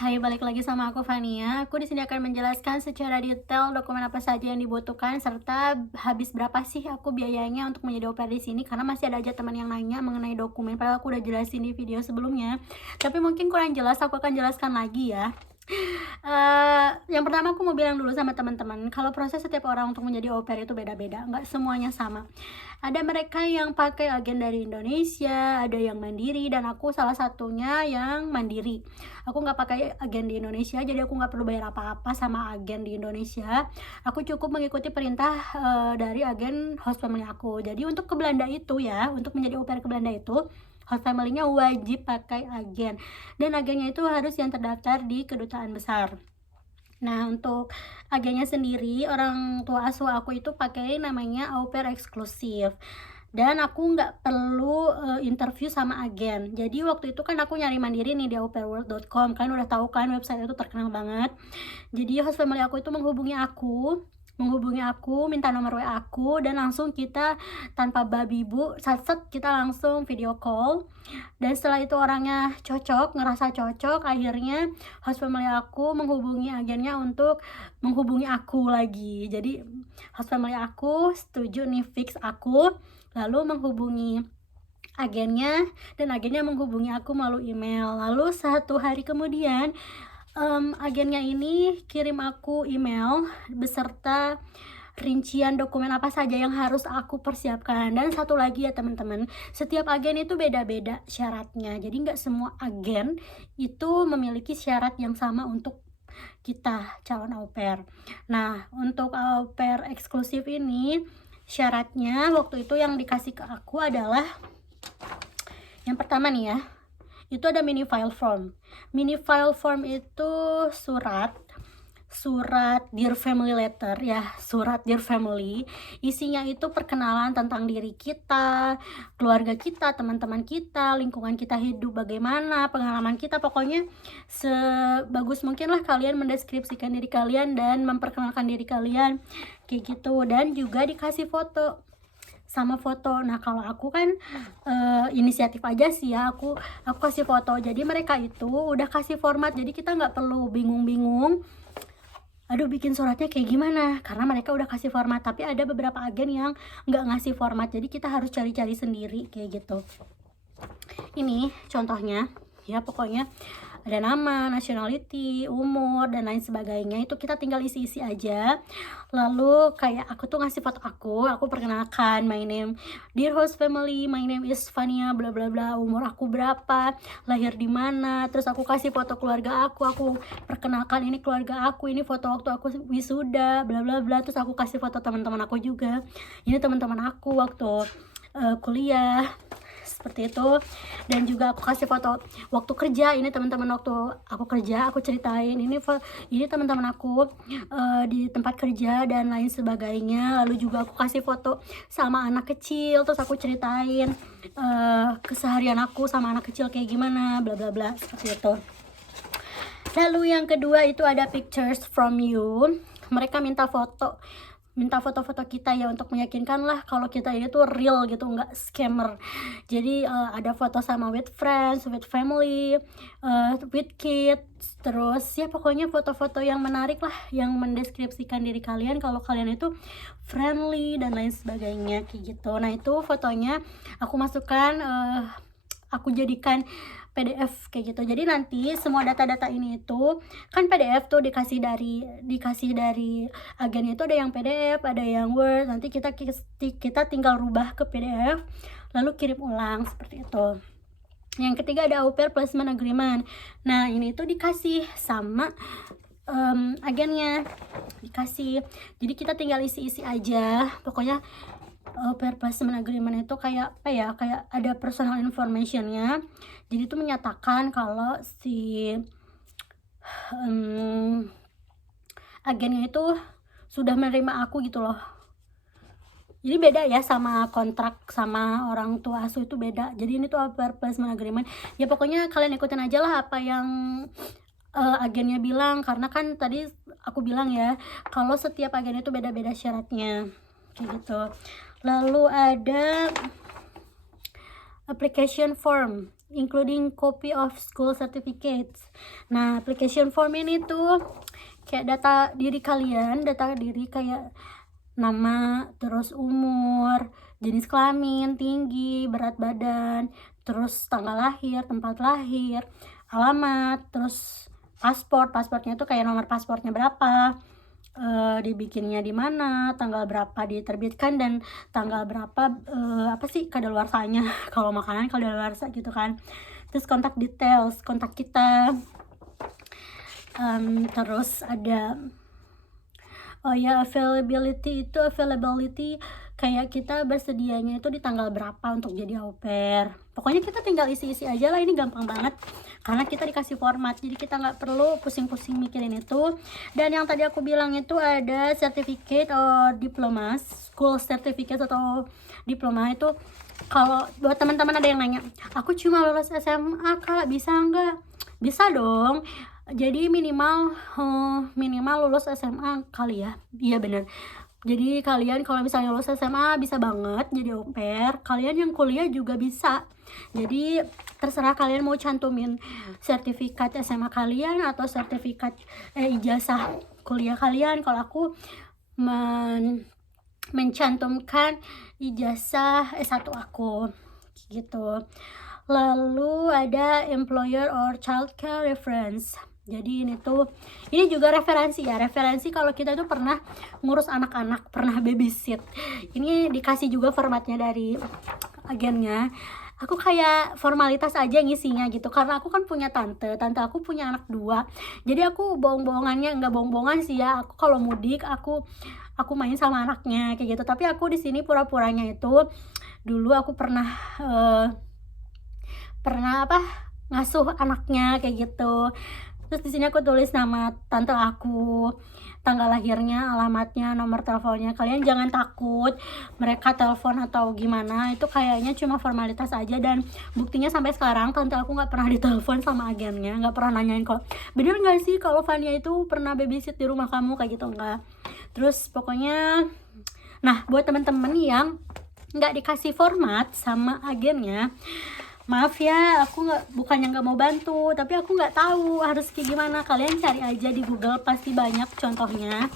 Hai, balik lagi sama aku Fania. Aku di sini akan menjelaskan secara detail dokumen apa saja yang dibutuhkan serta habis berapa sih aku biayanya untuk menjadi au pair di sini, karena masih ada aja teman yang nanya mengenai dokumen padahal aku udah jelasin di video sebelumnya. Tapi mungkin kurang jelas, aku akan jelaskan lagi ya. Yang pertama aku mau bilang dulu sama teman-teman, kalau proses setiap orang untuk menjadi au pair itu beda-beda, nggak semuanya sama. Ada mereka yang pakai agen dari Indonesia, ada yang mandiri, dan aku salah satunya yang mandiri. Aku nggak pakai agen di Indonesia, jadi aku nggak perlu bayar apa-apa sama agen di Indonesia. Aku cukup mengikuti perintah dari agen host family aku. Jadi untuk ke Belanda itu ya, untuk menjadi au pair ke Belanda itu, host family-nya wajib pakai agen, dan agennya itu harus yang terdaftar di kedutaan besar. Nah, untuk agennya sendiri, orang tua asuh aku itu pakai namanya au pair eksklusif, dan aku nggak perlu interview sama agen. Jadi waktu itu kan aku nyari mandiri nih di aupairworld.com, kan udah tahu kan website itu terkenal banget. Jadi host family aku itu menghubungi aku, minta nomor WA aku, dan langsung kita tanpa babi bu, sat kita langsung video call. Dan setelah itu orangnya cocok, ngerasa cocok, akhirnya host family aku menghubungi agennya untuk menghubungi aku lagi. Jadi host family aku setuju nih, fix aku, lalu menghubungi agennya, dan agennya menghubungi aku melalui email. Lalu 1 hari kemudian agennya ini kirim aku email beserta rincian dokumen apa saja yang harus aku persiapkan. Dan satu lagi ya teman-teman, setiap agen itu beda-beda syaratnya, jadi nggak semua agen itu memiliki syarat yang sama untuk kita calon au pair. Nah, untuk au pair eksklusif ini, syaratnya waktu itu yang dikasih ke aku adalah yang pertama nih ya, itu ada mini file form. Mini file form itu surat Dear Family letter ya, surat Dear Family. Isinya itu perkenalan tentang diri kita, keluarga kita, teman-teman kita, lingkungan kita hidup bagaimana, pengalaman kita, pokoknya sebagus mungkin lah kalian mendeskripsikan diri kalian dan memperkenalkan diri kalian kayak gitu. Dan juga dikasih foto sama foto. Nah, kalau aku kan inisiatif aja sih ya, aku kasih foto. Jadi mereka itu udah kasih format, jadi kita nggak perlu bingung-bingung aduh bikin suratnya kayak gimana, karena mereka udah kasih format. Tapi ada beberapa agen yang nggak ngasih format, jadi kita harus cari-cari sendiri kayak gitu. Ini contohnya ya, pokoknya ada nama, nationality, umur, dan lain sebagainya. Itu kita tinggal isi-isi aja. Lalu kayak aku tuh ngasih foto aku perkenalkan, my name dear host family, my name is Fania, bla bla bla, umur aku berapa, lahir di mana. Terus aku kasih foto keluarga aku perkenalkan ini keluarga aku, ini foto waktu aku wisuda, bla bla bla. Terus aku kasih foto teman-teman aku juga, ini teman-teman aku waktu kuliah, seperti itu. Dan juga aku kasih foto waktu kerja, ini teman-teman waktu aku kerja, aku ceritain ini teman-teman aku di tempat kerja dan lain sebagainya. Lalu juga aku kasih foto sama anak kecil, terus aku ceritain keseharian aku sama anak kecil kayak gimana, bla bla bla, seperti itu. Lalu yang kedua itu ada pictures from you. Mereka minta foto-foto kita ya, untuk meyakinkan lah kalau kita ini tuh real gitu, nggak scammer. Jadi ada foto sama with friends, with family, with kids, terus ya pokoknya foto-foto yang menarik lah, yang mendeskripsikan diri kalian kalau kalian itu friendly dan lain sebagainya kayak gitu. Nah, itu fotonya aku masukkan, aku jadikan PDF kayak gitu. Jadi nanti semua data-data ini itu kan PDF tuh dikasih dari agennya, itu ada yang PDF, ada yang Word. Nanti kita tinggal rubah ke PDF lalu kirim ulang, seperti itu. Yang ketiga ada au pair placement agreement. Nah, ini tuh dikasih sama agennya, dikasih. Jadi kita tinggal isi-isi aja. Pokoknya au pair placement agreement itu kayak apa ya, kayak ada personal informationnya. Jadi itu menyatakan kalau si agennya itu sudah menerima aku gitu loh. Jadi beda ya sama kontrak sama orang tua asuh, itu beda. Jadi ini tuh au pair placement agreement. Ya pokoknya kalian ikutin aja lah apa yang agennya bilang, karena kan tadi aku bilang ya kalau setiap agen itu beda-beda syaratnya kayak gitu. Lalu ada application form. including copy of school certificates. Nah, application form ini tuh kayak data diri kalian, data diri kayak nama, terus umur, jenis kelamin, tinggi, berat badan, terus tanggal lahir, tempat lahir, alamat, terus pasportnya tuh kayak nomor pasportnya berapa, dibikinnya di mana, tanggal berapa diterbitkan, dan tanggal berapa kadaluarsanya kalau makanan kadaluarsa gitu kan. Terus kontak details, kontak kita. Terus ada availability kayak kita bersedianya itu di tanggal berapa untuk jadi au pair. Pokoknya kita tinggal isi-isi aja lah, ini gampang banget karena kita dikasih format, jadi kita nggak perlu pusing-pusing mikirin itu. Dan yang tadi aku bilang itu ada certificate or diploma, school certificate atau diploma. Itu kalau buat teman-teman ada yang nanya, aku cuma lulus SMA Kak, bisa nggak? Bisa dong. Jadi minimal lulus SMA kali ya. Iya bener. Jadi kalian kalau misalnya lulus SMA bisa banget jadi au pair. Kalian yang kuliah juga bisa. Jadi terserah kalian mau cantumin sertifikat SMA kalian atau sertifikat ijazah kuliah kalian. Kalau aku mencantumkan ijazah S1 aku gitu. Lalu ada employer or childcare reference. Jadi ini juga referensi ya. Referensi kalau kita tuh pernah ngurus anak-anak, pernah babysit. Ini dikasih juga formatnya dari agennya. Aku kayak formalitas aja ngisinya gitu, karena aku kan punya tante aku punya anak 2. Jadi aku nggak bohong-bohongan sih ya. Aku kalau mudik aku main sama anaknya kayak gitu. Tapi aku di sini pura-puranya itu dulu aku pernah ngasuh anaknya kayak gitu. Terus di sini aku tulis nama tante aku, tanggal lahirnya, alamatnya, nomor teleponnya. Kalian jangan takut mereka telepon atau gimana, itu kayaknya cuma formalitas aja. Dan buktinya sampai sekarang tante aku nggak pernah ditelepon sama agennya, nggak pernah nanyain kok bener nggak sih kalau Fania itu pernah babysit di rumah kamu kayak gitu, enggak. Terus pokoknya, nah buat teman-teman yang nggak dikasih format sama agennya, maaf ya, aku bukannya nggak mau bantu, tapi aku nggak tahu harus kayak gimana. Kalian cari aja di Google, pasti banyak contohnya.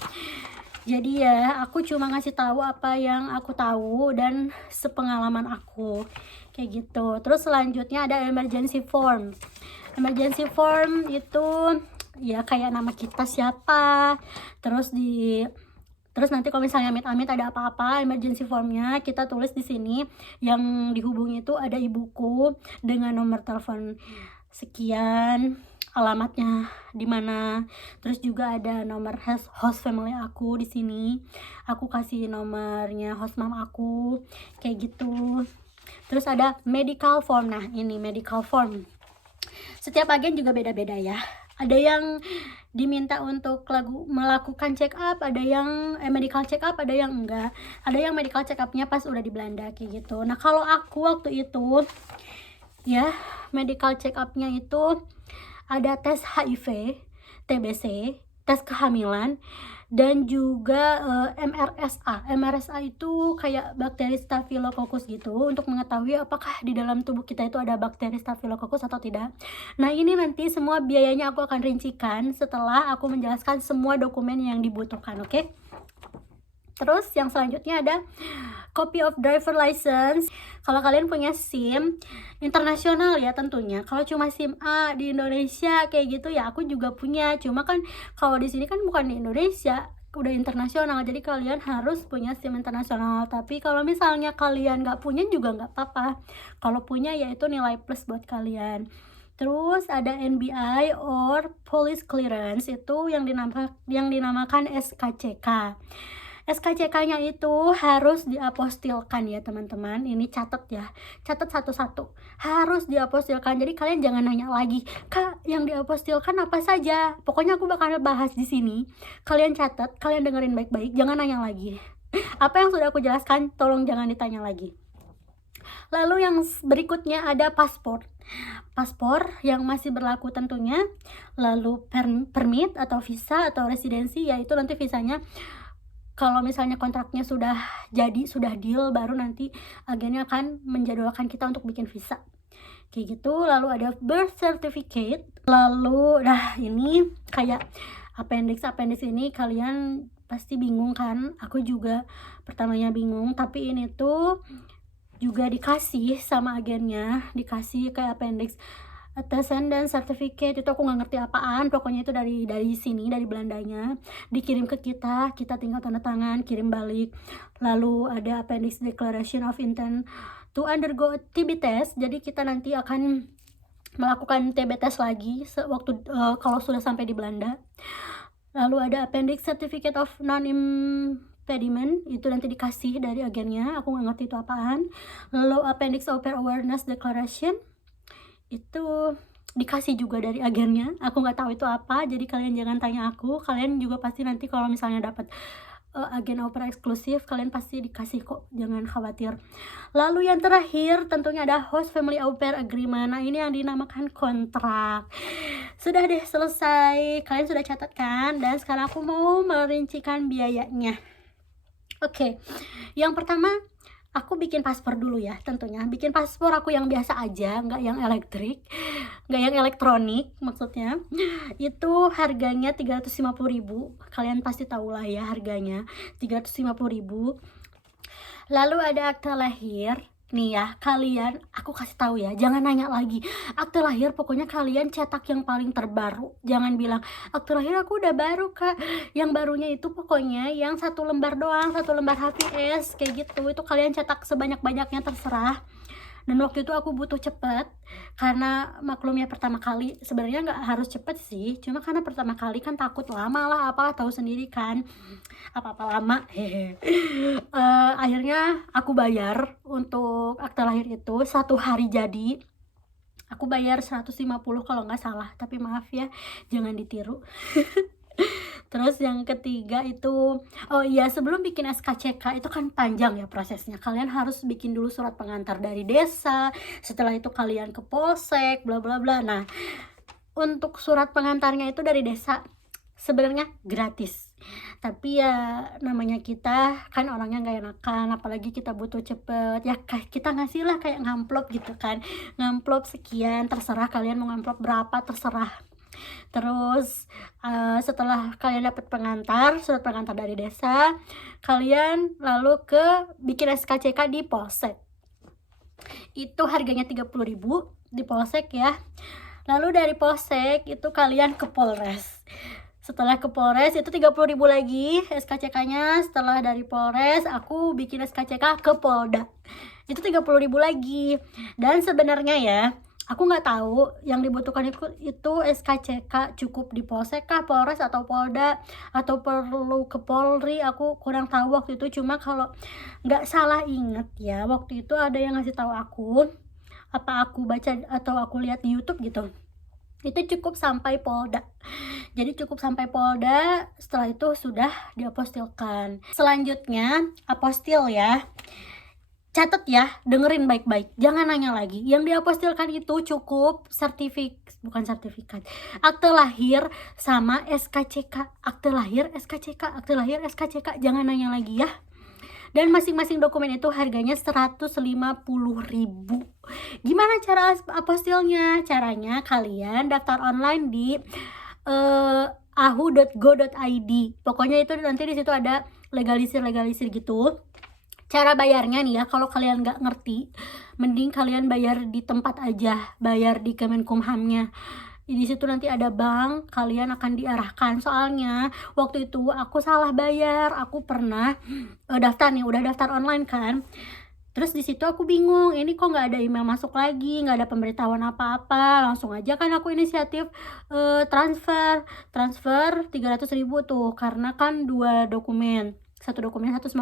Jadi ya, aku cuma ngasih tahu apa yang aku tahu dan sepengalaman aku kayak gitu. Terus selanjutnya ada emergency form. Emergency form itu ya kayak nama kita siapa, terus nanti kalau misalnya amit-amit ada apa-apa, emergency formnya kita tulis di sini. Yang dihubungi itu ada ibuku dengan nomor telepon sekian, alamatnya di mana. Terus juga ada nomor host family aku di sini. Aku kasih nomornya host mom aku kayak gitu. Terus ada medical form. Nah, ini medical form. Setiap agen juga beda-beda ya. Ada yang diminta untuk melakukan check up, ada yang medical check up, ada yang enggak. Ada yang medical check upnya pas udah di Belanda kayak gitu. Nah, kalau aku waktu itu ya, medical check upnya itu ada tes HIV, TBC, tes kehamilan, dan juga MRSA itu kayak bakteri Staphylococcus gitu, untuk mengetahui apakah di dalam tubuh kita itu ada bakteri Staphylococcus atau tidak. Nah, ini nanti semua biayanya aku akan rincikan setelah aku menjelaskan semua dokumen yang dibutuhkan, oke? Terus yang selanjutnya ada copy of driver license. Kalau kalian punya SIM internasional ya tentunya. Kalau cuma SIM A di Indonesia kayak gitu ya aku juga punya. Cuma kan kalau di sini kan bukan di Indonesia, udah internasional. Jadi kalian harus punya SIM internasional. Tapi kalau misalnya kalian nggak punya juga nggak apa-apa. Kalau punya ya itu nilai plus buat kalian. Terus ada NBI or police clearance, itu yang dinamakan SKCK. SKCK-nya itu harus diapostilkan ya teman-teman. Ini catat ya, catat satu-satu, harus diapostilkan. Jadi kalian jangan nanya lagi, Kak yang diapostilkan apa saja. Pokoknya aku bakal bahas di sini. Kalian catat, kalian dengerin baik-baik, jangan nanya lagi. Apa yang sudah aku jelaskan tolong jangan ditanya lagi. Lalu yang berikutnya ada paspor yang masih berlaku tentunya. Lalu permit atau visa atau residensi, yaitu nanti visanya kalau misalnya kontraknya sudah jadi, sudah deal, baru nanti agennya akan menjadwalkan kita untuk bikin visa kayak gitu. Lalu ada birth certificate, lalu ini kayak appendix ini kalian pasti bingung kan, aku juga pertamanya bingung, tapi ini tuh juga dikasih sama agennya, dikasih kayak appendix attestation dan certificate. Itu aku nggak ngerti apaan, pokoknya itu dari sini, dari Belandanya dikirim ke kita tinggal tanda tangan, kirim balik. Lalu ada appendix declaration of intent to undergo TB test, jadi kita nanti akan melakukan TB test lagi waktu kalau sudah sampai di Belanda. Lalu ada appendix certificate of non-impediment, itu nanti dikasih dari agennya, aku nggak ngerti itu apaan. Lalu appendix open awareness declaration, itu dikasih juga dari agennya, aku nggak tahu itu apa, jadi kalian jangan tanya aku, kalian juga pasti nanti kalau misalnya dapat agen au pair eksklusif, kalian pasti dikasih kok, jangan khawatir. Lalu yang terakhir tentunya ada host family au pair agreement. Nah, ini yang dinamakan kontrak. Sudah deh, selesai, kalian sudah catat kan? Dan sekarang aku mau merincikan biayanya. Oke, yang pertama aku bikin paspor dulu ya, tentunya bikin paspor aku yang biasa aja, nggak yang elektrik, nggak yang elektronik maksudnya. Itu harganya 350.000, kalian pasti tahu lah ya harganya 350.000. Lalu ada akta lahir. Nih ya, kalian, aku kasih tahu ya, jangan nanya lagi akte lahir, pokoknya kalian cetak yang paling terbaru. Jangan bilang akte lahir aku udah baru kak, yang barunya itu pokoknya yang 1 lembar doang, 1 lembar HVS kayak gitu. Itu kalian cetak sebanyak-banyaknya, terserah. Dan waktu itu aku butuh cepet, karena maklum ya pertama kali, sebenarnya nggak harus cepet sih, cuma karena pertama kali kan takut lama lah, apa tahu sendiri kan, apa-apa lama. Akhirnya aku bayar untuk akta lahir itu 1 hari jadi, aku bayar 150 kalau nggak salah, tapi maaf ya, jangan ditiru. Terus yang ketiga itu, oh iya, sebelum bikin SKCK itu kan panjang ya prosesnya. Kalian harus bikin dulu surat pengantar dari desa, setelah itu kalian ke polsek, bla bla bla. Nah, untuk surat pengantarnya itu dari desa sebenarnya gratis. Tapi ya namanya kita kan orangnya nggak enakan, apalagi kita butuh cepet ya, kita ngasih lah kayak ngamplop gitu kan, ngamplop sekian, terserah kalian mau ngamplop berapa, terserah. Terus setelah kalian dapat surat pengantar dari desa, kalian lalu ke bikin SKCK di polsek. Itu harganya 30.000 di polsek ya. Lalu dari polsek itu kalian ke Polres. Setelah ke Polres itu 30.000 lagi SKCK-nya. Setelah dari Polres aku bikin SKCK ke Polda. Itu 30.000 lagi. Dan sebenarnya ya, aku nggak tahu yang dibutuhkan itu SKCK cukup di Polsek kah, Polres atau Polda, atau perlu ke Polri, aku kurang tahu waktu itu. Cuma kalau nggak salah inget ya, waktu itu ada yang ngasih tahu aku, apa aku baca atau aku lihat di YouTube gitu, itu cukup sampai Polda. Jadi cukup sampai Polda, setelah itu sudah diapostilkan. Selanjutnya apostil ya. Catat ya, dengerin baik-baik, jangan nanya lagi. Yang diapostilkan itu cukup bukan sertifikat, akte lahir sama SKCK. Akte lahir, SKCK, akte lahir, SKCK, jangan nanya lagi ya. Dan masing-masing dokumen itu harganya 150.000. Gimana cara apostilnya? Caranya kalian daftar online di ahu.go.id. Pokoknya itu nanti di situ ada legalisir gitu. Cara bayarnya nih ya, kalau kalian nggak ngerti, mending kalian bayar di tempat aja, bayar di Kemenkumhamnya. Di situ nanti ada bank, kalian akan diarahkan. Soalnya waktu itu aku salah bayar, aku pernah daftar nih, udah daftar online kan. Terus di situ aku bingung, ini kok nggak ada email masuk lagi, nggak ada pemberitahuan apa-apa. Langsung aja kan aku inisiatif transfer 300.000 tuh, karena kan 2 dokumen. 1 dokumen 150.000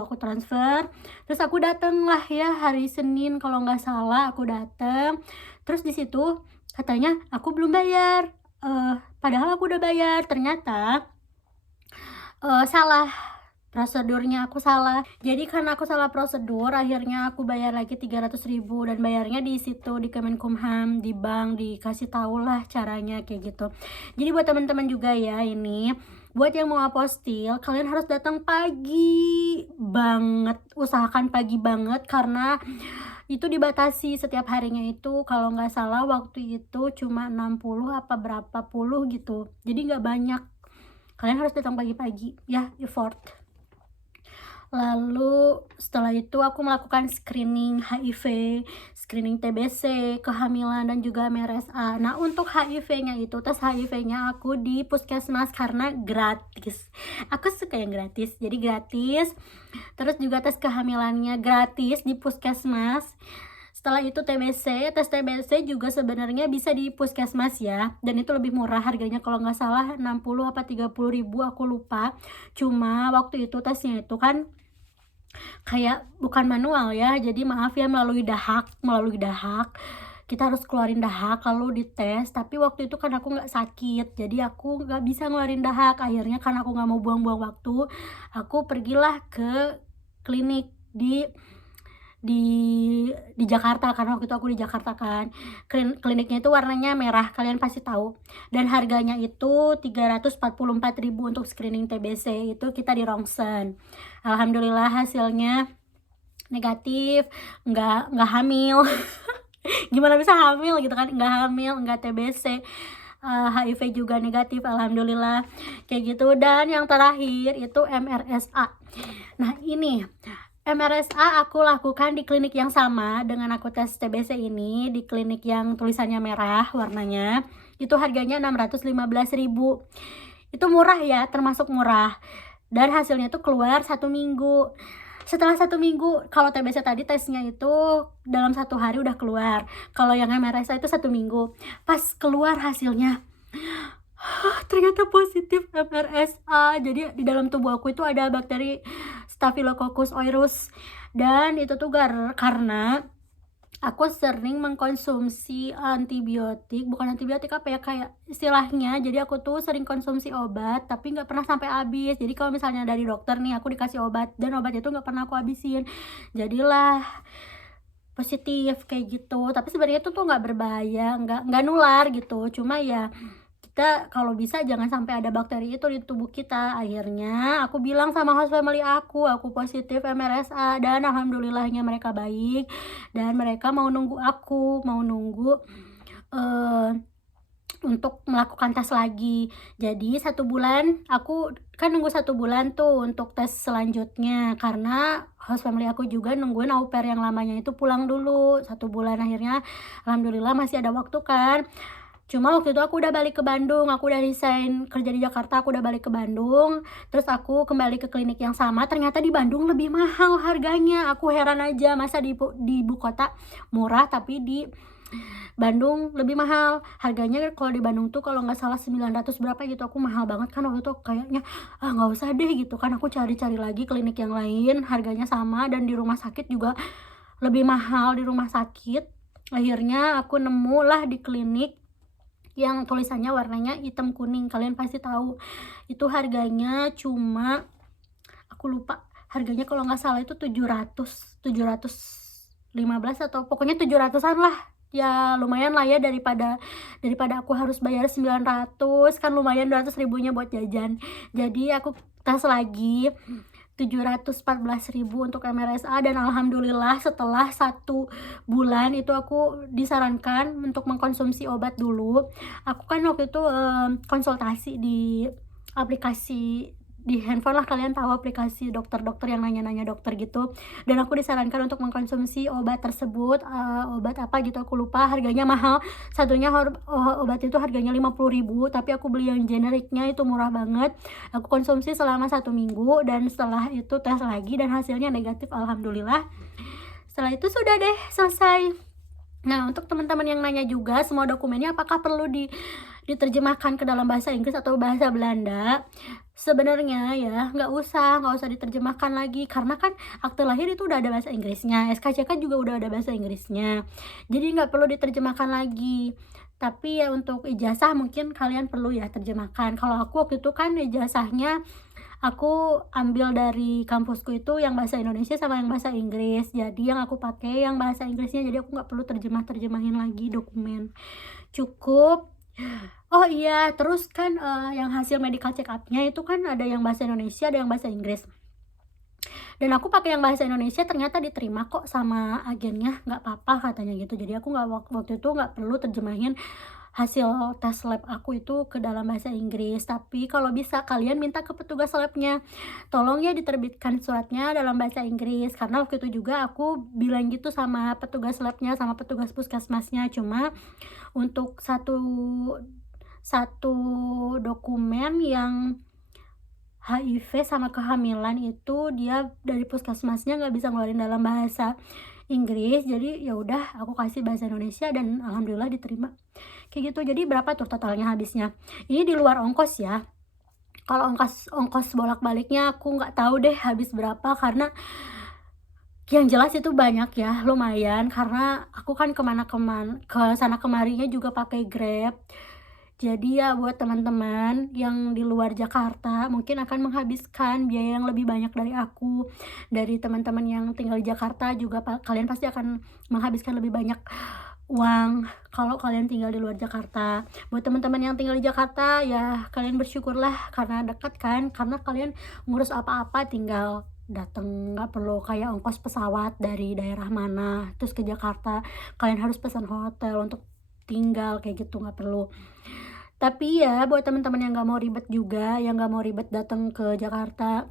aku transfer. Terus aku dateng lah ya hari Senin kalau nggak salah, aku dateng. Terus di situ katanya aku belum bayar, padahal aku udah bayar. Ternyata salah prosedurnya, aku salah. Jadi karena aku salah prosedur, akhirnya aku bayar lagi 300.000, dan bayarnya di situ di Kemenkumham, di bank, dikasih tahu lah caranya kayak gitu. Jadi buat teman-teman juga ya, ini buat yang mau apostil, kalian harus datang pagi banget, usahakan pagi banget, karena itu dibatasi setiap harinya itu kalau nggak salah waktu itu cuma 60 apa berapa puluh gitu, jadi nggak banyak. Kalian harus datang pagi-pagi ya, effort. Lalu setelah itu aku melakukan screening HIV, screening TBC, kehamilan, dan juga MRSA. Nah, untuk HIV-nya itu, tes HIV-nya aku di puskesmas karena gratis. Aku suka yang gratis, jadi gratis. Terus juga tes kehamilannya gratis di puskesmas. Setelah itu tes TBC juga sebenarnya bisa di puskesmas ya, dan itu lebih murah harganya, kalau nggak salah 60 apa 30 ribu, aku lupa. Cuma waktu itu tesnya itu kan kayak bukan manual ya, jadi maaf ya, melalui dahak kita harus keluarin dahak lalu dites. Tapi waktu itu kan aku nggak sakit, jadi aku nggak bisa ngeluarin dahak. Akhirnya kan aku nggak mau buang-buang waktu, aku pergilah ke klinik di Jakarta, karena waktu itu aku di Jakarta kan. Kliniknya itu warnanya merah, kalian pasti tahu, dan harganya itu 344.000 untuk screening TBC. Itu kita di rongsen. Alhamdulillah hasilnya negatif, nggak hamil. Gimana bisa hamil gitu kan, nggak hamil, nggak TBC. HIV juga negatif, alhamdulillah, kayak gitu. Dan yang terakhir itu MRSA. Nah, ini MRSA aku lakukan di klinik yang sama dengan aku tes TBC ini, di klinik yang tulisannya merah warnanya. Itu harganya 615.000. Itu murah ya, termasuk murah. Dan hasilnya itu keluar 1 minggu. Setelah 1 minggu, kalau TBC tadi tesnya itu dalam 1 hari udah keluar. Kalau yang MRSA itu 1 minggu. Pas keluar hasilnya, ternyata positif MRSA. Jadi di dalam tubuh aku itu ada bakteri Staphylococcus aureus, dan itu tuh karena aku sering mengkonsumsi antibiotik, bukan antibiotik apa ya, kayak istilahnya. Jadi aku tuh sering konsumsi obat tapi nggak pernah sampai habis. Jadi kalau misalnya dari dokter nih aku dikasih obat dan obatnya tuh nggak pernah aku habisin, jadilah positif kayak gitu. Tapi sebenarnya itu tuh nggak berbahaya, nggak nular gitu. Cuma ya kita kalau bisa jangan sampai ada bakteri itu di tubuh kita. Akhirnya aku bilang sama host family aku positif MRSA, dan alhamdulillahnya mereka baik, dan mereka mau nunggu untuk melakukan tes lagi. Jadi 1 bulan, aku kan nunggu 1 bulan tuh untuk tes selanjutnya, karena host family aku juga nungguin au pair yang lamanya itu pulang dulu 1 bulan. Akhirnya alhamdulillah masih ada waktu kan. Cuma waktu itu aku udah balik ke Bandung, aku udah resign kerja di Jakarta, aku udah balik ke Bandung. Terus aku kembali ke klinik yang sama, ternyata di Bandung lebih mahal harganya. Aku heran aja, masa di ibu kota murah tapi di Bandung lebih mahal harganya. Kalau di Bandung tuh kalau nggak salah 900 berapa gitu, aku mahal banget kan waktu itu. Kayaknya nggak usah deh gitu kan, aku cari-cari lagi klinik yang lain harganya sama, dan di rumah sakit juga lebih mahal di rumah sakit. Akhirnya aku nemu lah di klinik yang tulisannya warnanya hitam kuning, kalian pasti tahu. Itu harganya cuma, aku lupa harganya, kalau nggak salah itu 715 atau pokoknya 700-an lah. Ya lumayan lah ya, daripada aku harus bayar 900, kan lumayan 200 ribunya buat jajan. Jadi aku tes lagi 714.000 untuk MRSA, dan alhamdulillah setelah 1 bulan itu aku disarankan untuk mengkonsumsi obat dulu. Aku kan waktu itu konsultasi di aplikasi di handphone lah, kalian tahu aplikasi dokter-dokter yang nanya-nanya dokter gitu, dan aku disarankan untuk mengkonsumsi obat tersebut. Obat apa gitu aku lupa, harganya mahal. Satunya obat itu harganya 50.000, tapi aku beli yang generiknya itu murah banget. Aku konsumsi selama 1 minggu, dan setelah itu tes lagi dan hasilnya negatif, alhamdulillah. Setelah itu sudah deh, selesai. Nah, untuk teman-teman yang nanya juga semua dokumennya apakah perlu diterjemahkan ke dalam bahasa Inggris atau bahasa Belanda, sebenarnya ya nggak usah diterjemahkan lagi, karena kan akte lahir itu udah ada bahasa Inggrisnya, SKCK juga udah ada bahasa Inggrisnya, jadi nggak perlu diterjemahkan lagi. Tapi ya untuk ijazah mungkin kalian perlu ya terjemahkan. Kalau aku waktu itu kan ijazahnya aku ambil dari kampusku itu yang bahasa Indonesia sama yang bahasa Inggris, jadi yang aku pakai yang bahasa Inggrisnya, jadi aku nggak perlu terjemahin lagi dokumen, cukup. Oh iya, terus kan yang hasil medical check up-nya itu kan ada yang bahasa Indonesia, ada yang bahasa Inggris. Dan aku pakai yang bahasa Indonesia ternyata diterima kok sama agennya, nggak apa-apa katanya gitu. Jadi aku nggak waktu itu nggak perlu terjemahin hasil tes lab aku itu ke dalam bahasa Inggris. Tapi kalau bisa kalian minta ke petugas labnya, tolong ya diterbitkan suratnya dalam bahasa Inggris. Karena waktu itu juga aku bilang gitu sama petugas labnya, sama petugas puskesmasnya. Cuma untuk satu satu dokumen yang HIV sama kehamilan itu dia dari puskesmasnya nggak bisa ngeluarin dalam bahasa Inggris, jadi ya udah aku kasih bahasa Indonesia dan alhamdulillah diterima. Kayak gitu. Jadi berapa tuh totalnya habisnya? Ini di luar ongkos ya. Kalau ongkos ongkos bolak-baliknya aku nggak tahu deh habis berapa, karena yang jelas itu banyak ya, lumayan, karena aku kan ke sana kemarinya juga pakai Grab. Jadi ya buat teman-teman yang di luar Jakarta mungkin akan menghabiskan biaya yang lebih banyak dari aku. Dari teman-teman yang tinggal di Jakarta juga kalian pasti akan menghabiskan lebih banyak uang kalau kalian tinggal di luar Jakarta. Buat teman-teman yang tinggal di Jakarta ya kalian bersyukurlah karena dekat kan, karena kalian ngurus apa-apa tinggal datang, nggak perlu kayak ongkos pesawat dari daerah mana terus ke Jakarta kalian harus pesan hotel untuk tinggal kayak gitu, nggak perlu. Tapi ya buat teman-teman yang nggak mau ribet juga, yang nggak mau ribet datang ke Jakarta,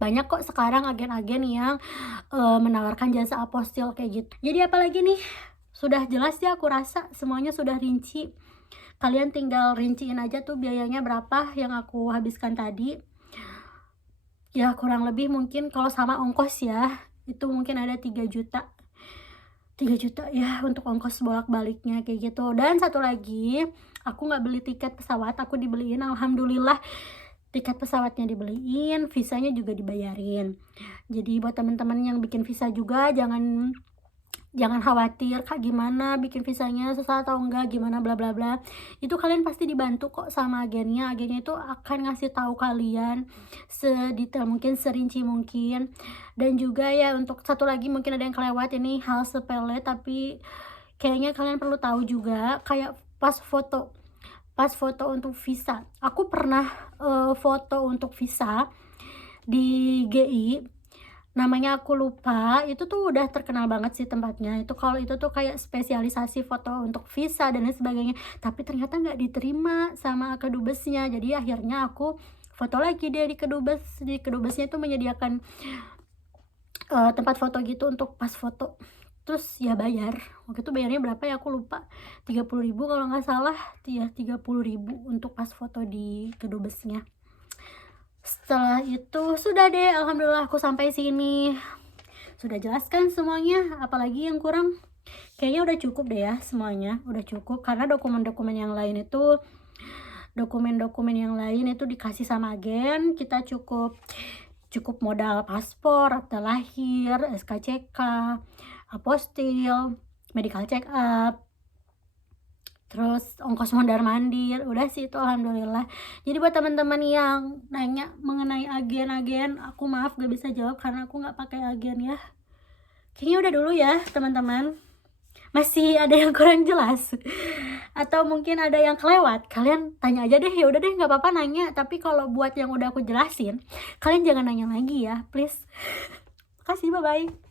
banyak kok sekarang agen-agen yang menawarkan jasa apostil kayak gitu. Jadi apalagi nih, sudah jelas ya aku rasa semuanya sudah rinci. Kalian tinggal rinciin aja tuh biayanya berapa yang aku habiskan tadi. Ya kurang lebih mungkin kalau sama ongkos ya, itu mungkin ada 3 juta. 3 juta ya untuk ongkos bolak-baliknya kayak gitu. Dan satu lagi, aku nggak beli tiket pesawat, aku dibeliin, alhamdulillah tiket pesawatnya dibeliin, visanya juga dibayarin. Jadi buat teman-teman yang bikin visa juga jangan khawatir Kak gimana bikin visanya, susah atau enggak, gimana bla bla bla. Itu kalian pasti dibantu kok sama agennya. Agennya itu akan ngasih tahu kalian sedetail mungkin, serinci mungkin. Dan juga ya untuk satu lagi mungkin ada yang kelewat, ini hal sepele tapi kayaknya kalian perlu tahu juga, kayak pas foto untuk visa. Aku pernah foto untuk visa di GI, namanya aku lupa, itu tuh udah terkenal banget sih tempatnya. Itu kalau itu tuh kayak spesialisasi foto untuk visa dan lain sebagainya, tapi ternyata nggak diterima sama kedubesnya. Jadi akhirnya aku foto lagi deh di kedubes. Di kedubesnya itu menyediakan tempat foto gitu untuk pas foto. Terus ya bayar, waktu itu bayarnya berapa ya aku lupa, 30.000 kalau nggak salah ya, 30.000 untuk pas foto di kedubesnya. Setelah itu sudah deh, alhamdulillah aku sampai sini. Sudah jelaskan semuanya, apalagi yang kurang? Kayaknya udah cukup deh ya semuanya, udah cukup, karena dokumen-dokumen yang lain itu dikasih sama agen. Kita cukup modal paspor, akta lahir, SKCK, apostil, medical check up, terus ongkos mondar-mandir, udah sih itu alhamdulillah. Jadi buat teman-teman yang nanya mengenai agen-agen, aku maaf gak bisa jawab karena aku nggak pakai agen ya. Kayaknya udah dulu ya teman-teman. Masih ada yang kurang jelas atau mungkin ada yang kelewat, kalian tanya aja deh. Ya udah deh, nggak apa-apa nanya, tapi kalau buat yang udah aku jelasin kalian jangan nanya lagi ya please. Makasih, bye bye.